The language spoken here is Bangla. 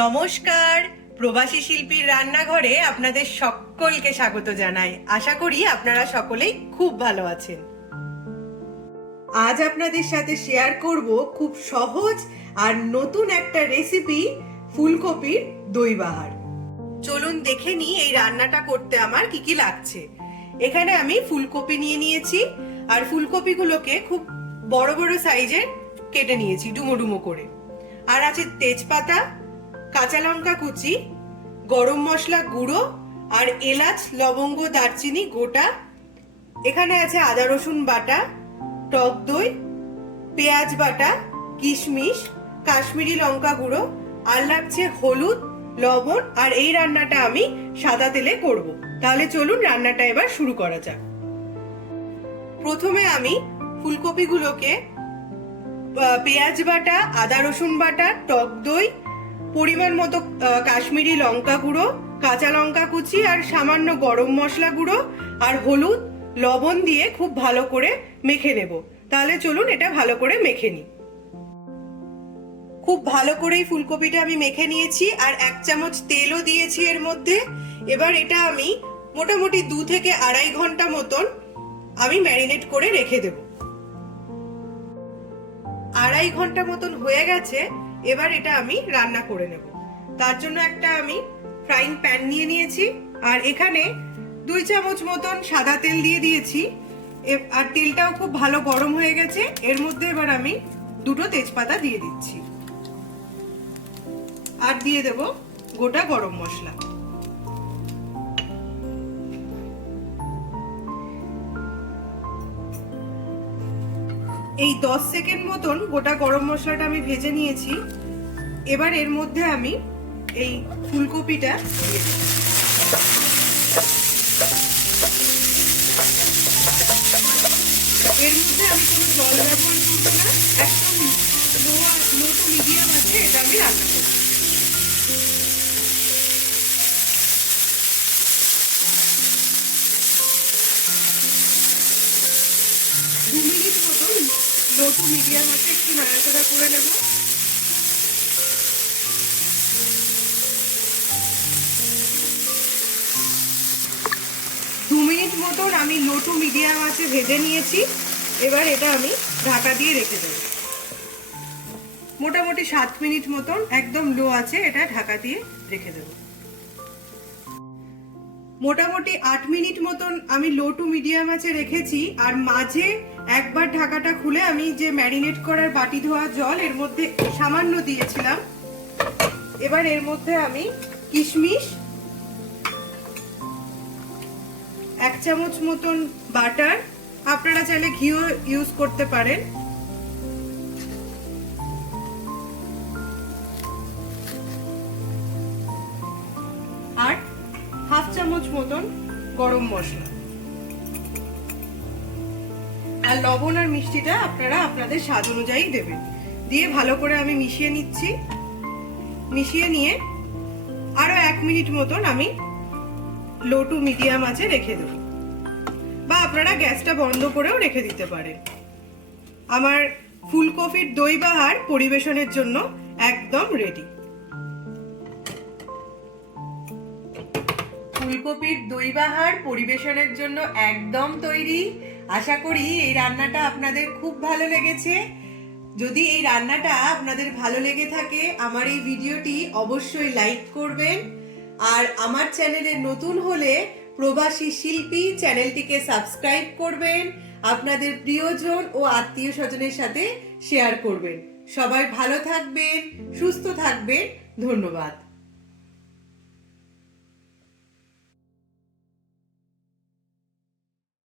নমস্কার। প্রবাসী শিল্পীর রান্নাঘরে আপনাদের সকলকে স্বাগত জানাই। আশা করি আপনারা সকলেই খুব ভালো আছেন। আজ আপনাদের সাথে শেয়ার করব খুব সহজ আর নতুন একটা রেসিপি ফুলকপির দই বাহার। চলুন দেখে নিই এই রান্নাটা করতে আমার কি কি লাগছে। এখানে আমি ফুলকপি নিয়ে নিয়েছি আর ফুলকপিগুলোকে খুব বড় বড় সাইজের কেটে নিয়েছি ডুমো ডুমো করে। আর আছে তেজপাতা কাঁচা লঙ্কা কুচি, গরম মশলা গুঁড়ো আর এলাচ, লবঙ্গ, দারচিনি, গোটা। এখানে আছে আদা, রসুন বাটা, টক দই, পেঁয়াজ বাটা, কিশমিশ, কাশ্মীরি লঙ্কা গুঁড়ো আর লাগছে হলুদ, লবণ আর এই রান্নাটা আমি সাদা তেলে করব। তাহলে চলুন রান্নাটা এবার শুরু করা যাক। প্রথমে আমি ফুলকপিগুলোকে পেঁয়াজ বাটা, আদা, রসুন বাটা, টক দই পরিমাণ মতো কাশ্মীরি লঙ্কা গুঁড়ো, কাঁচা লঙ্কা কুচি আর সামান্য গরম মশলা গুঁড়ো আর হলুদ, লবণ দিয়ে খুব ভালো করে মেখে নেব। তাহলে চলুন এটা ভালো করে মেখে নিই। খুব ভালো করেই ফুলকপিটা আমি মেখে নিয়েছি আর এক চামচ তেলও দিয়েছি এর মধ্যে। এবার এটা আমি মোটামুটি দু থেকে আড়াই ঘণ্টা মতন আমি ম্যারিনেট করে রেখে দেব। আড়াই ঘণ্টা মতন হয়ে গেছে এবার এটা আমি রান্না করে নেব। তার জন্য একটা আমি ফ্রাইং প্যান নিয়ে নিয়েছি, আর এখানে দুই চামচ মতন সাদা তেল দিয়ে দিয়েছি। আর তেলটাও খুব ভালো গরম হয়ে গেছে, এর মধ্যে এবার আমি দুটো তেজপাতা দিয়ে দিচ্ছি। আর দিয়ে দেব গোটা গরম মশলা। এই দশ সেকেন্ড মতন গোটা গরম মশলাটা আমি ভেজে নিয়েছি। এবার এর মধ্যে আমি এই ফুলকপিটা এর মধ্যে আমি কোনো জল ব্যবহার করব না। একদম লো লো টু মিডিয়াম আছে, এটা আমি রান্না দু মিনিট মতন লো টু মিডিয়াম আছে একটু নাড়াচাড়া করে নেব। দু মিনিট মতন আমি লো টু মিডিয়াম আছে ভেজে নিয়েছি। এবার এটা আমি ঢাকা দিয়ে রেখে দেবো। মোটামুটি সাত মিনিট মতন একদম লো আছে, এটা ঢাকা দিয়ে রেখে দেবো। মোটামুটি আট মিনিট মতন আমি লো টু মিডিয়াম আছে রেখেছি, আর মাঝে একবার ঢাকাটা খুলে আমি যে ম্যারিনেট করার বাটি ধোয়া জল এর মধ্যে সামান্য দিয়েছিলাম। এবার এর মধ্যে আমি কিশমিশ, এক চামচ মতন বাটার, আপনারা চাইলে ঘিও ইউজ করতে পারেন। আর হাফ চামচ মতন গরম মশলা। আর লবণ আর মিষ্টিটা আপনারা আপনাদের স্বাদ অনুযায়ী দেবেন। দিয়ে ভালো করে আমি মিশিয়ে নিচ্ছি। মিশিয়ে নিয়ে আরও এক মিনিট মতন আমি লো টু মিডিয়াম আছে রেখে দেবো। বা আপনারা গ্যাসটা বন্ধ করেও রেখে দিতে পারেন। আমার ফুলকপির দই বাহার পরিবেশনের জন্য একদম রেডি ফুলকপির দই বাহার পরিবেশনের জন্য একদম তৈরি। আশা করি এই রান্নাটা আপনাদের খুব ভালো লেগেছে। যদি এই রান্নাটা আপনাদের ভালো লেগে থাকে, আমার এই ভিডিওটি অবশ্যই লাইক করবেন। আর আমার চ্যানেলে নতুন হলে প্রবাসী শিল্পী চ্যানেলটিকে সাবস্ক্রাইব করবেন, আপনাদের প্রিয়জন ও আত্মীয় স্বজনের সাথে শেয়ার করবেন। সবাই ভালো থাকবেন, সুস্থ থাকবেন। ধন্যবাদ।